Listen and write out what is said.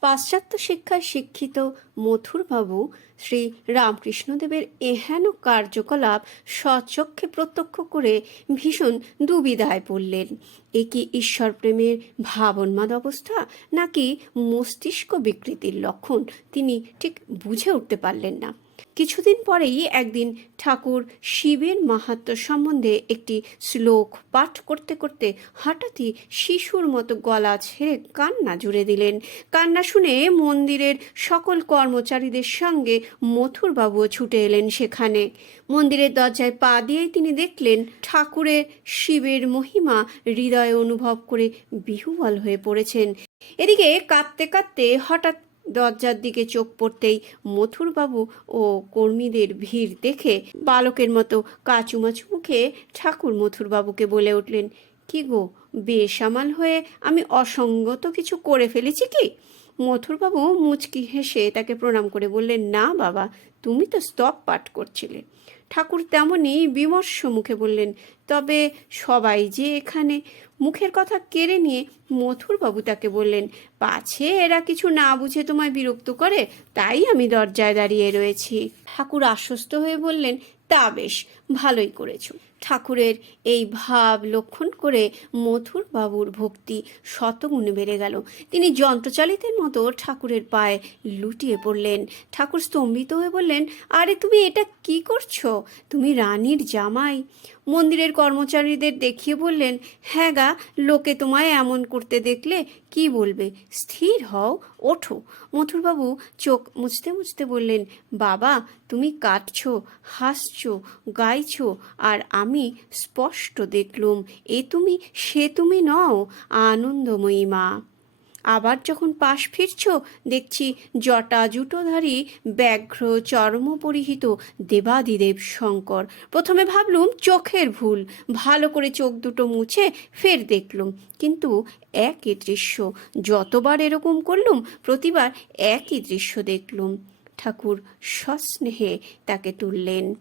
পাশ্চাত্য শিক্ষায় শিক্ষিত মথুরবাবু শ্রী রামকৃষ্ণদেবের এহেন কার্যকলাপ স্বচক্ষে প্রত্যক্ষ করে ভীষণ দুবিধায় পড়লেন। এ কি ঈশ্বর প্রেমের ভাবন্মাদ অবস্থা, নাকি মস্তিষ্ক বিকৃতির লক্ষণ? তিনি ঠিক বুঝে উঠতে পারলেন না। কিছুদিন পরেই একদিন ঠাকুর শিবের মাহাত্ম্য সম্বন্ধে একটি শ্লোক পাঠ করতে করতে হঠাৎই শিশুর মতো গলা ছেড়ে কান্না জুড়ে দিলেন। কান্না শুনে মন্দিরের সকল কর্মচারীদের সঙ্গে মথুরবাবুও ছুটে এলেন সেখানে। মন্দিরের দরজায় পা দিয়েই তিনি দেখলেন ঠাকুরের শিবের মহিমা হৃদয়ে অনুভব করে বিহুবল হয়ে পড়েছেন। এদিকে কাঁদতে কাঁদতে হঠাৎ দরজার দিকে চোখ পড়তেই মথুরবাবু ও কর্মীদের ভিড় দেখে বালকের মতো কাচুমাচু মুখে ঠাকুর মথুরবাবুকে বলে উঠলেন, কি গো, বেসামাল হয়ে আমি অসঙ্গত কিছু করে ফেলেছি কি? মথুরবাবু মুচকি হেসে তাকে প্রণাম করে বললেন, না বাবা, তুমি তো স্তব পাঠ করছিলে। ঠাকুর তেমনই বিমর্ষ মুখে বললেন, তবে সবাই যে এখানে মুখের কথা কেড়ে নিয়ে মথুরবাবু তাকে বললেন, পাছে এরা কিছু না বুঝে তোমায় বিরক্ত করে? তাই আমি দরজায় দাঁড়িয়ে রয়েছি। ঠাকুর আশ্বস্ত হয়ে বললেন, তা বেশ, ভালোই করেছ। ঠাকুরের এই ভাব লক্ষণ করে মথুর বাবুর ভক্তি শতগুণে বেড়ে গেল। তিনি যন্ত্রচালিতের মতো ঠাকুরের পায়ে লুটিয়ে পড়লেন। ঠাকুর স্তম্ভিত হয়ে বললেন, আরে, তুমি এটা কি করছ? তুমি রানীর জামাই। মন্দিরের কর্মচারীদের দেখিয়ে বললেন হ্যাঁ গা, লোকে তোমায় এমন করতে দেখলে কি বলবে? স্থির হও, ওঠো। মথুরবাবু চোখ মুছতে মুছতে বললেন, বাবা, তুমি কাটছো হাসছো, গাইছো, আর আমি স্পষ্ট দেখলুম। এ তুমি, সে তুমি নও, আনন্দময়ী মা। আবার যখন পাশ ফিরছ, দেখছি জটা জুটোধারী, ব্যাঘ্র চর্ম পরিহিত দেবাদিদেব শঙ্কর। প্রথমে ভাবলুম চোখের ভুল, ভালো করে চোখ দুটো মুছে ফের দেখলুম। কিন্তু একই দৃশ্য, যতবার এরকম করলুম, প্রতিবার একই দৃশ্য দেখলুম। ঠাকুর সস্নেহে তাকে তুললেন।